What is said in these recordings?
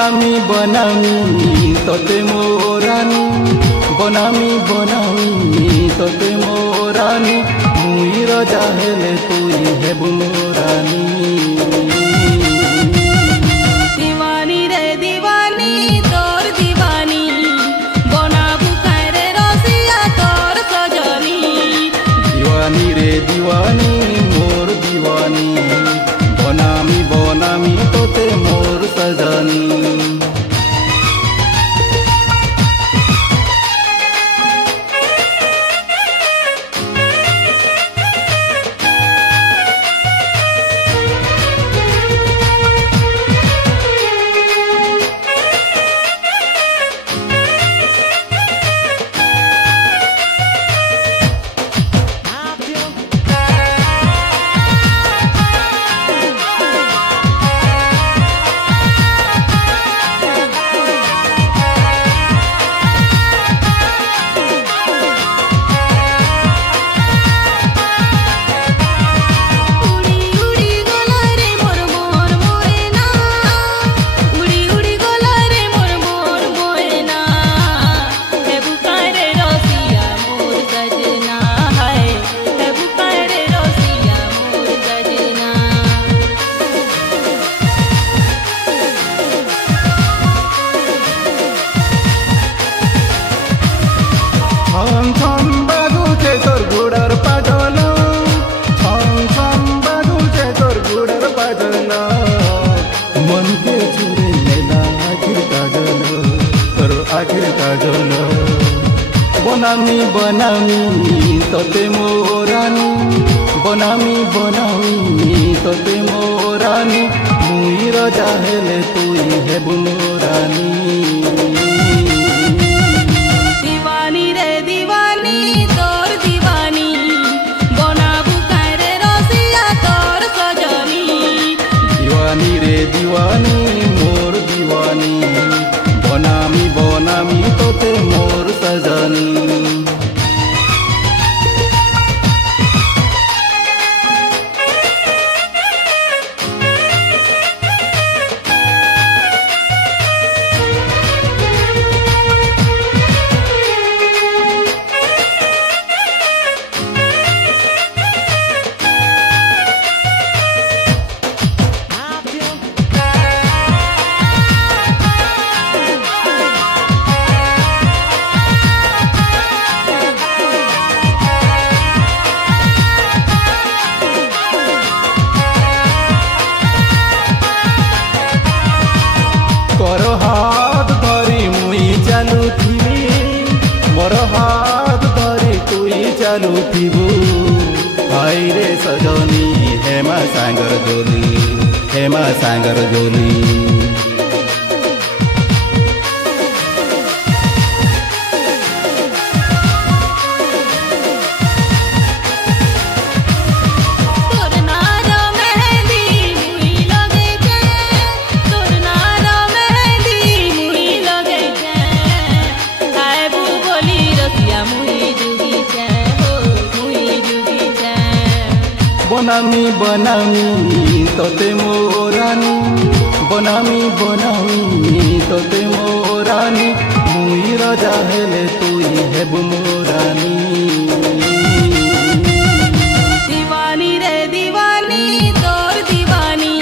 बनामी तोते मोरानी बनामी तोते मोरानी मुई रजा हेले तुई हेबु मोरानी दीवानी रे दीवानी तोर दीवानी बनाबू कारे रसिया तोर सजनी दीवानी रे दीवानी मोर दीवानी बनामी तोते मोर सजनी बनामी तोते मोरानी बनामी तोते मोरानी मुई रजा हेले तुई हेबु मोरानी दीवानी रे दीवानी तोर दीवानी बनाबू कारे रसिया तोर सजनी दीवानी रे दीवानी मोर दीवानी बनामी तोते मोर सजनी तोर हाथ धरी मुई चालुथिबी मोर हाथ धरी तुई चालुथिबु हाय रे सजनी हेमा सांगर जोली बनामी तोते मोरानी बनामी तोते मोरानी मुई रजा हेले तुई हेबु मोरानी दीवानी रे दीवानी तोर दीवानी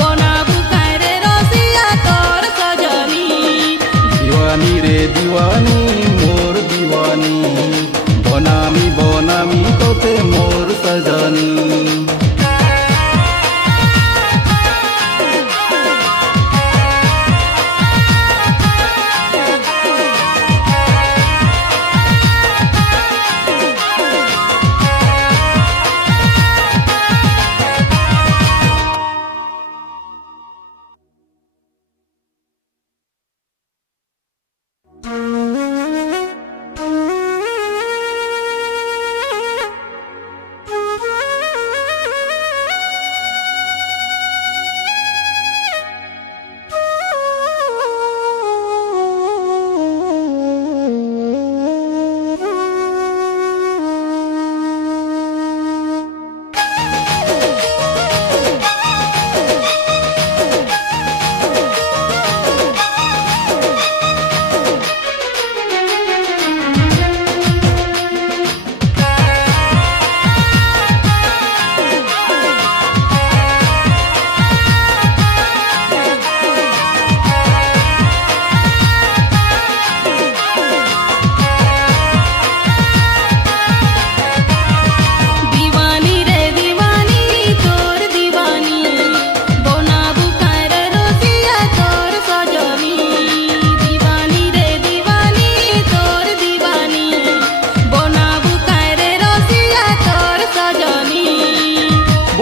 बनाबू कारे रसिया तोर सजनी दीवानी रे दीवानी मोर दीवानी बनामी तोते मोर सजनी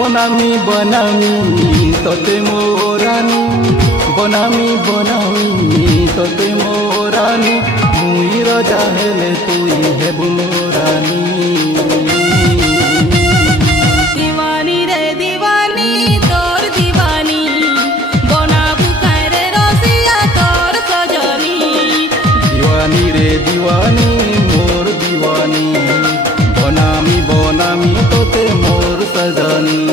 বনামি তোতে মোরানি বনামি তোতে মোরানি মুই রজা হেলে তুই হেবু মোরানি दीवानी रे दीवानी तोर दीवानी बनाबू कारे रसिया तोर सजनी दीवानी रे दीवानी मोर दीवानी बनामी तोते मोर सजनी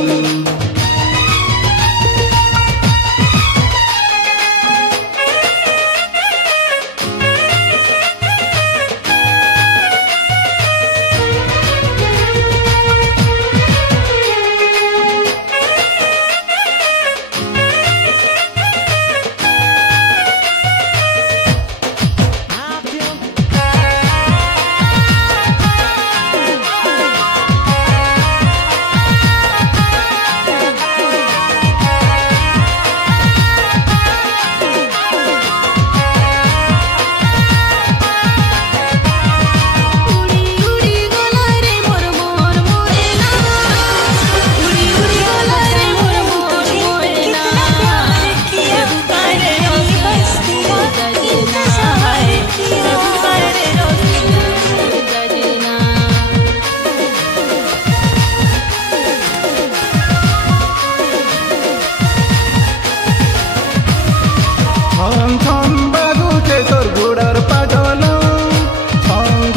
छम बागुचे तोर गुड़र पाजल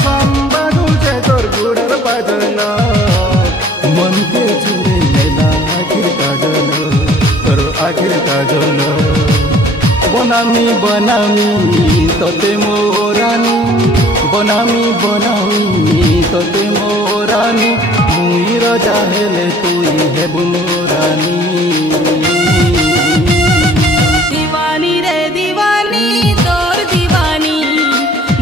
छम बागुचे तोर गुड़र पाजल मन के चुरे लेला आखिर काजल तोर आखिर काजल बनामी तोते मोरानी बनामी तोते मोरानी मुई रजा हेले तुई हेबु मोरानी दीवानी रे दीवानी तोर दीवानी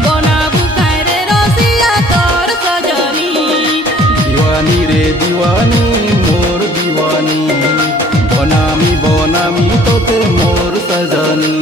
बनाबू कारे रसिया तोर सजनी दीवानी रे दीवानी मोर दीवानी बनामी तोते मोर सजनी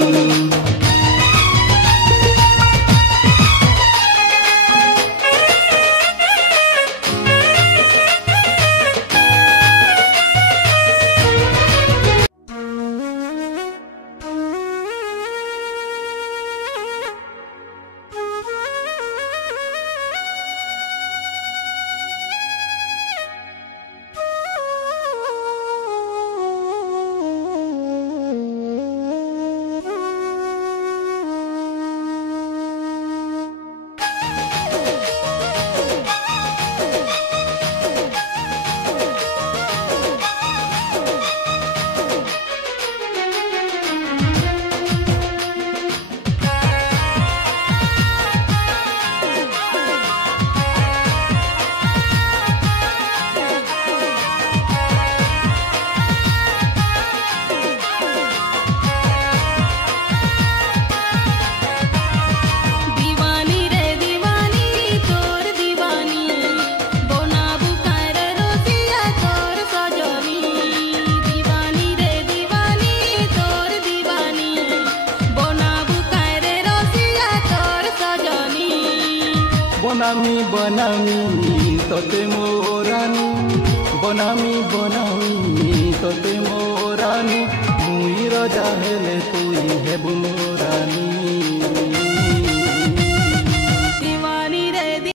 बनामी तोते मोरानी बनामी तोते मोरानी मुई रजा हेले तुई हेबु मोरानी।